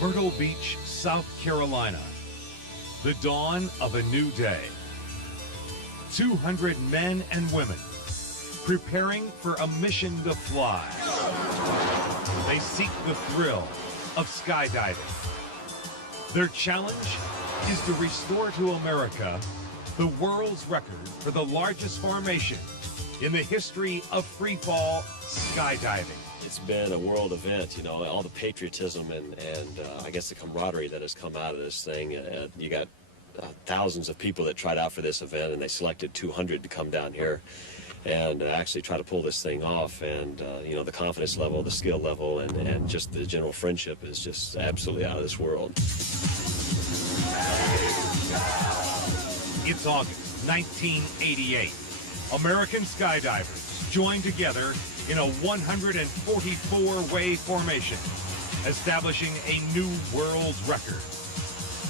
Myrtle Beach, South Carolina. The dawn of a new day. 200 men and women preparing for a mission to fly. They seek the thrill of skydiving. Their challenge is to restore to America the world's record for the largest formation in the history of freefall skydiving. It's been a world event, you know, all the patriotism and I guess the camaraderie that has come out of this thing. You got thousands of people that tried out for this event, and they selected 200 to come down here and actually try to pull this thing off. And, you know, the confidence level, the skill level, and just the general friendship is just absolutely out of this world. It's August 1988. American skydivers joined together in a 144-way formation, establishing a new world's record.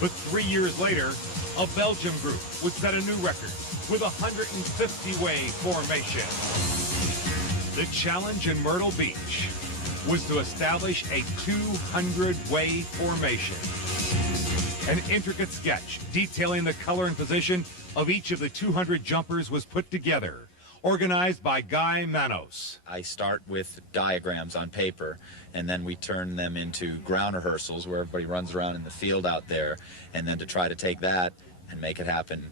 But 3 years later, a Belgium group would set a new record with a 150-way formation. The challenge in Myrtle Beach was to establish a 200-way formation. An intricate sketch detailing the color and position of each of the 200 jumpers was put together, organized by Manos. I start with diagrams on paper, and then we turn them into ground rehearsals where everybody runs around in the field out there, and then to try to take that and make it happen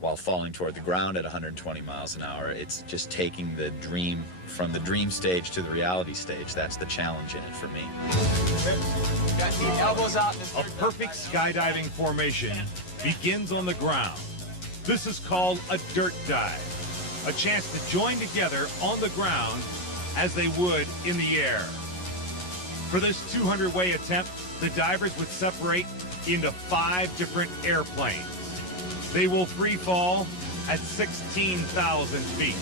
while falling toward the ground at 120 miles an hour. It's just taking the dream from the dream stage to the reality stage. That's the challenge in it for me. Got the elbows out. A perfect skydiving formation begins on the ground. This is called a dirt dive, a chance to join together on the ground as they would in the air. For this 200-way attempt, the divers would separate into 5 different airplanes. They will free fall at 16,000 feet.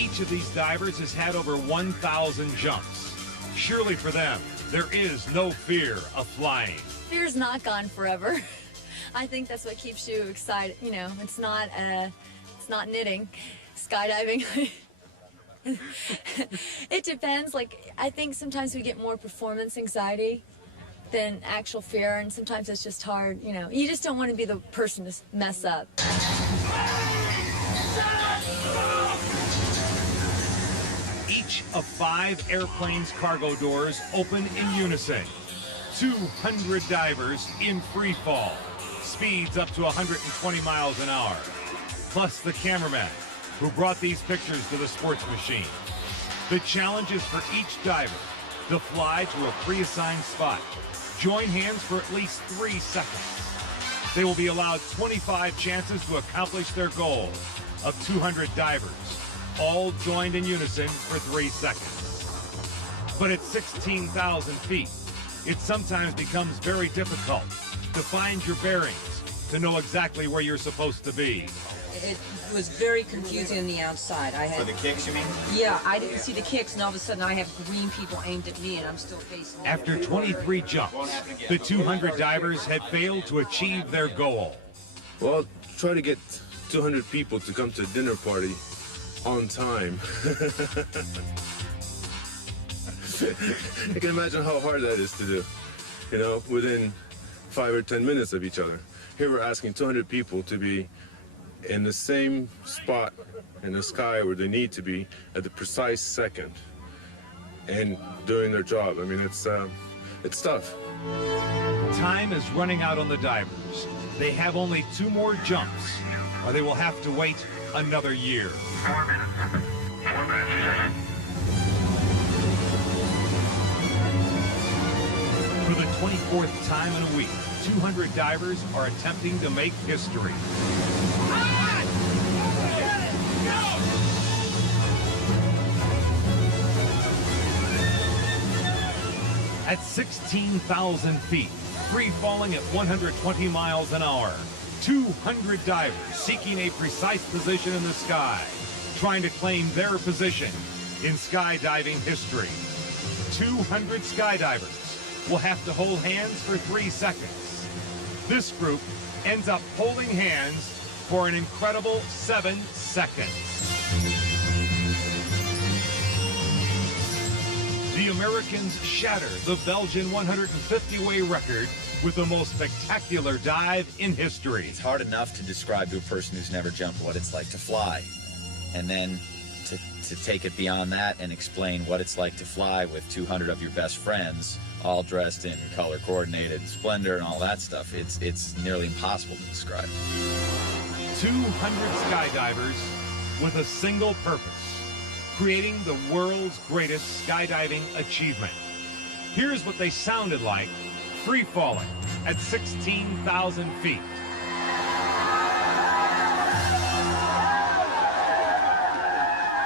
Each of these divers has had over 1,000 jumps. Surely for them, there is no fear of flying. Fear's not gone forever. I think that's what keeps you excited. You know, it's not knitting, skydiving. It depends. Like, I think sometimes we get more performance anxiety than actual fear, and sometimes it's just hard, you know. You just don't want to be the person to mess up. Each of 5 airplanes' cargo doors open in unison. 200 divers in free fall. Speeds up to 120 miles an hour. Plus the cameraman who brought these pictures to the sports machine. The challenge is for each diver to fly to a pre-assigned spot. Join hands for at least 3 seconds. They will be allowed 25 chances to accomplish their goal of 200 divers, all joined in unison for 3 seconds. But at 16,000 feet, it sometimes becomes very difficult to find your bearings, to know exactly where you're supposed to be. It was very confusing on the outside. For the kicks, you mean? Yeah, I didn't see the kicks, and all of a sudden I have green people aimed at me, and I'm still facing them. After 23 jumps, the 200 divers had failed to achieve their goal. Well, try to get 200 people to come to a dinner party on time. I can imagine how hard that is to do, you know, within 5 or 10 minutes of each other. Here we're asking 200 people to be in the same spot in the sky where they need to be at the precise second and doing their job. I mean, it's tough. Time is running out on the divers. They have only 2 more jumps, or they will have to wait another year. 4 minutes. 4 minutes. For the 24th time in a week, 200 divers are attempting to make history. At 16,000 feet, free falling at 120 miles an hour, 200 divers seeking a precise position in the sky, trying to claim their position in skydiving history. 200 skydivers will have to hold hands for 3 seconds. This group ends up holding hands for an incredible 7 seconds. The The Americans shatter the Belgian 150-way record with the most spectacular dive in history. It's hard enough to describe to a person who's never jumped what it's like to fly. And then to take it beyond that and explain what it's like to fly with 200 of your best friends, all dressed in color-coordinated splendor and all that stuff, it's nearly impossible to describe. 200 skydivers with a single purpose, creating the world's greatest skydiving achievement. Here's what they sounded like free falling at 16,000 feet.